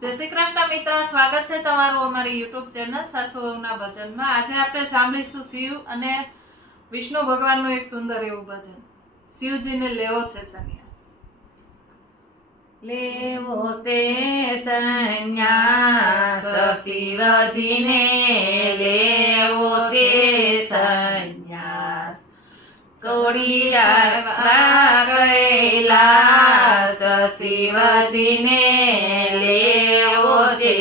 જય શ્રી કૃષ્ણ મિત્રો, સ્વાગત છે તમારું અમારી યુટ્યુબ ચેનલ સાસુઓના ભજનમાં। આજે આપણે સાંભળીશું શિવ અને વિષ્ણુ ભગવાનનું એક સુંદર એવું ભજન। શિવજીને લેવો છે સંન્યાસ। લેવો છે સંન્યાસ, શિવજીને લેવો છે સંન્યાસ। છોડી આવ્યા કૈલાસ, શિવજીને લેવો છે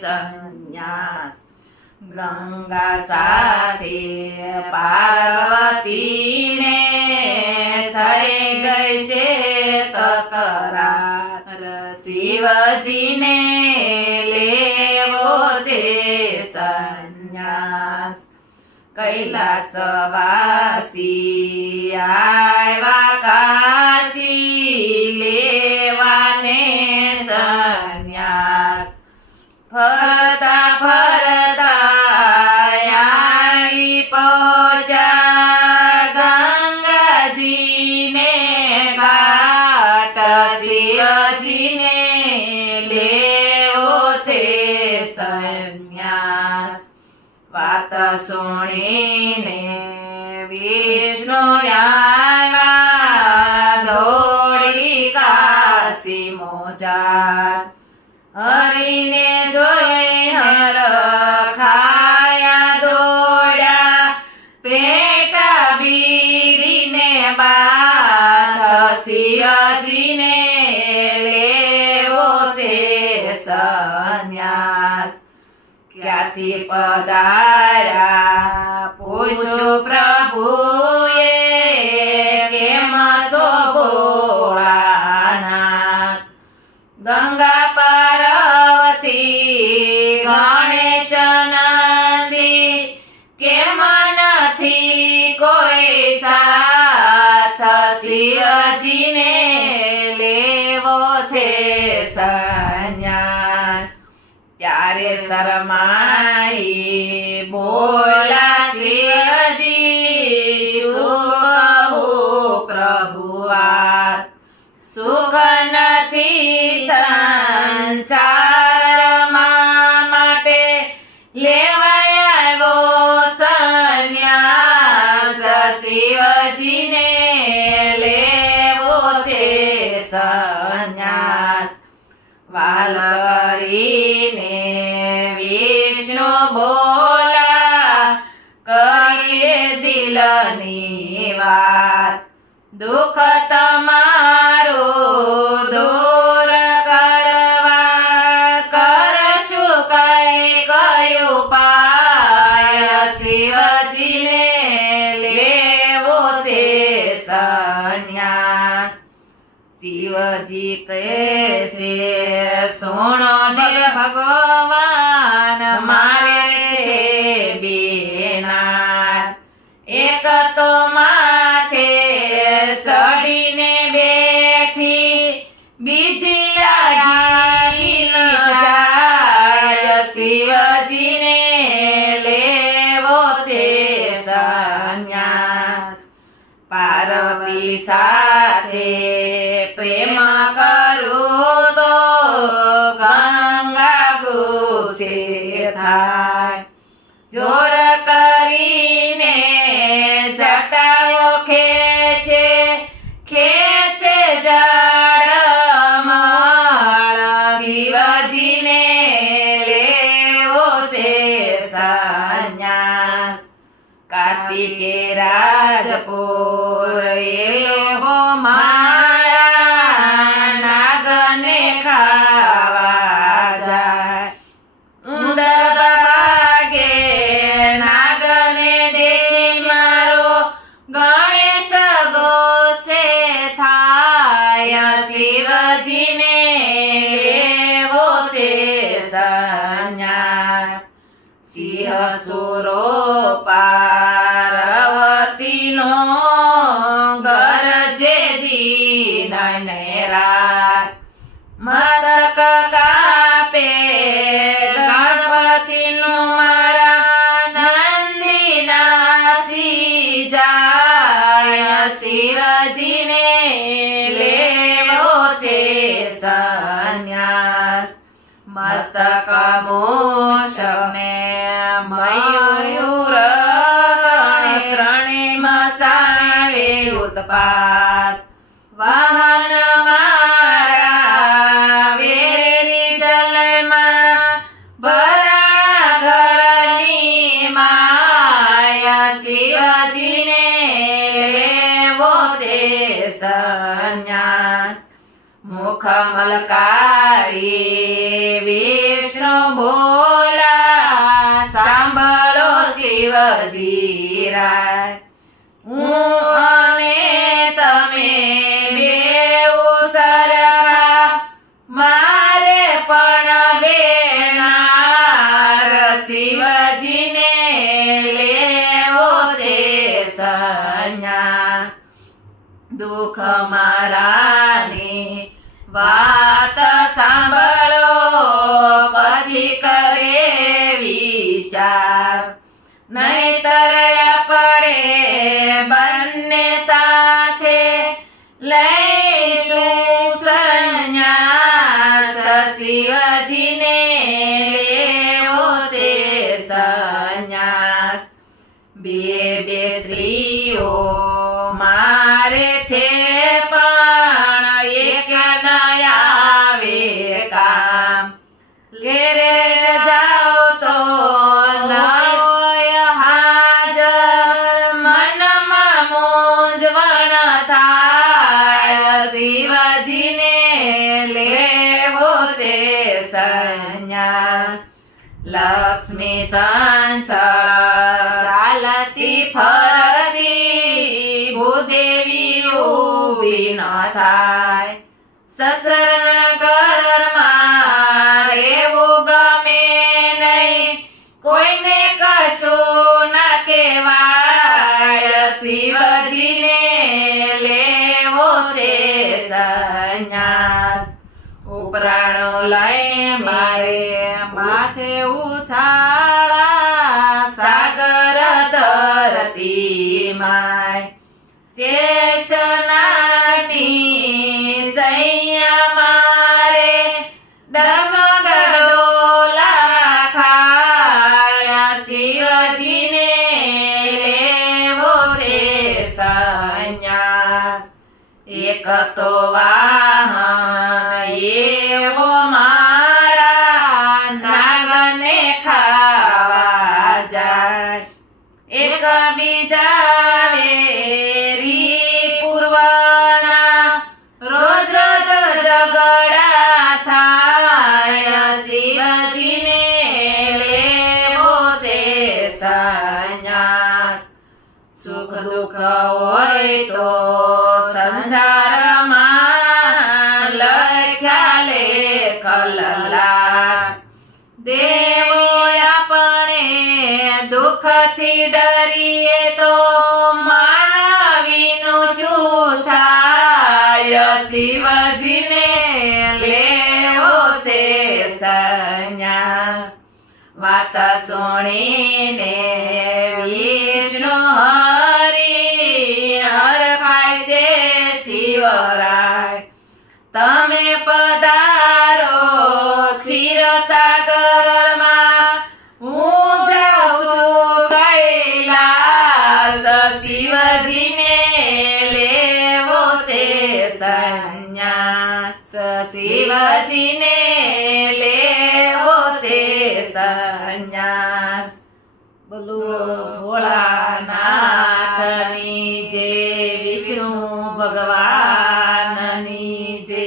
સંન્યાસ। ગંગા સાથે પાર્વતીને થઈ ગઈ છે તકરાર, શિવજીને લેવો છે સંન્યાસ। કૈલાસવાસી આવ્યા કાશી લેવાને સંન્યાસ। ફરતા ફરતા આવી પહોંચ્યા ગંગાજીને ઘાટ, શિવજીને લેવો છે સંન્યાસ। વાત સુણીને વિષ્ણુ આવ્યા દોડી કાશી મોજાર, હરીને જોઈ હર ખાયા દોડ્યા પેટ બીડીને બાથ, શિવજીને લેવો છે સંન્યાસ। ક્યાંથી પધાર્યા પૂછું પ્રભુએ, કેમ સો ભોળાનાથ। ગંગા પાર્વતી ગણેશ નંદી, કેમ નથી કોઈ સાથ, શિવજીને લેવો છે સંન્યાસ। ત્યારે શરમાઈ બોલા શિવજી, શું કહું પ્રભુ વાત, સુખ નથી સંસારમાં માટે લેવાય આવ્યો સંન્યાસ, શિવજીને લેવો છે સંન્યાસ। વાલ કરીને વિષ્ણુ બોલા, કરીએ દિલની વાત, દુઃખ તમારું દૂર કરવા કરશું કઈ કયું ઉપાય, શિવજીને લેવો છે સંન્યાસ। શિવજી કહે છે સુણો ને ભગવાન, મારે છે બેનાર, એક તો માથે સડીને બેઠી, બીજી લાગી ન જાય, શિવજીને લેવો છે સંન્યાસ। પાર્વતી સાથે પ્રેમ કરું તો ગંગા ગુસ્સે થાય, જોર કરીને જટાયો ખેંચે જળમળ, શિવજીને લેવો છે સંન્યાસ। કાર્તિકે રાજપુર એવો માયા, નાગને ખાવા જાય, ઉંદર ભાગે નાગને દેખી મારો ગણેશ ગોસે થાય, શિવજીને લેવો છે સંન્યાસ। સિંહ સુરો પાર્વતીનો ગરજે દિન ને રાત, મસ્તક કાપે ગણપતિનું મારા નંદી નાસી જાય, શિવજીને લેવો છે સંન્યાસ। મસ્તક મૂષકને મયુર ત્રણે મસાવે ઉત્પાત વાહન મારા વેરી જલમણા ભરણ ઘરની માયા શિવજીને લેવો છે સંન્યાસ મુખ મલકારી વિષ્ણુ બોલા સાંભળો શિવજી રાય હું અને તમે બેઉ સરખા મારે પણ બેનાર શિવજીને લેવો છે સંન્યાસ દુઃખ મારાની વાત સાંભળો પછી કરે વિચાર નહીતર આપણે બંને સાથે લઈશું સંન્યાસ શિવજીને લેવો છે સંન્યાસ બે સ્ત્રીઓ મારે છે પણ એક ન આવે કામ ઘેરે જાઓ તો ન હોય હાજર મનમાં મૂંઝવણ થાય શિવજીને લેવો છે સંન્યાસ લક્ષ્મી સંચળ ચાલતી ફરતી ભૂદેવી ઊભી ન થાય સસરા ઘરમાં રહેવું ગમે નહીં કોઈને કશું ના કહેવાય શિવજીને લેવો છે સંન્યાસ ઉપરાણો લઈને મારે માથે ઉછાળા સાગર ધરતી માય શેષનાની સૈયા મારે ડગડોલા ખાયા શિવજીને લેવો છે સંન્યાસ એક તો વાહન એવો મારા નાગને ખાવા જાય એક બીજા વેરી પૂર્વના રોજ રોજ ઝઘડા થાય શિવજીને લેવો છે સંન્યાસ સુખ દુઃખ હોય તો સંસારમાં લખ્યા લેખ લલાટ દેવો આપણે દુઃખથી ડરીએ તો માનવીનું શું થાય શિવજીને લેવો છે સંન્યાસ વાત સુણીને વિષ્ણુ હરી હરખાય છે શિવરાય તમે પધારો ક્ષીરસાગરમાં હું જાઉં છું કૈલાસ શિવજીને લેવો છે સંન્યાસ શિવજીને લેવો છે સંન્યાસ બોલો ભોળાનાથની જય વિષ્ણુ ભગવાનની જય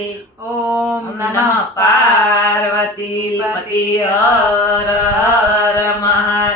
ઓમ નમઃ પાર્વતી પતિ હર હર મહાદેવ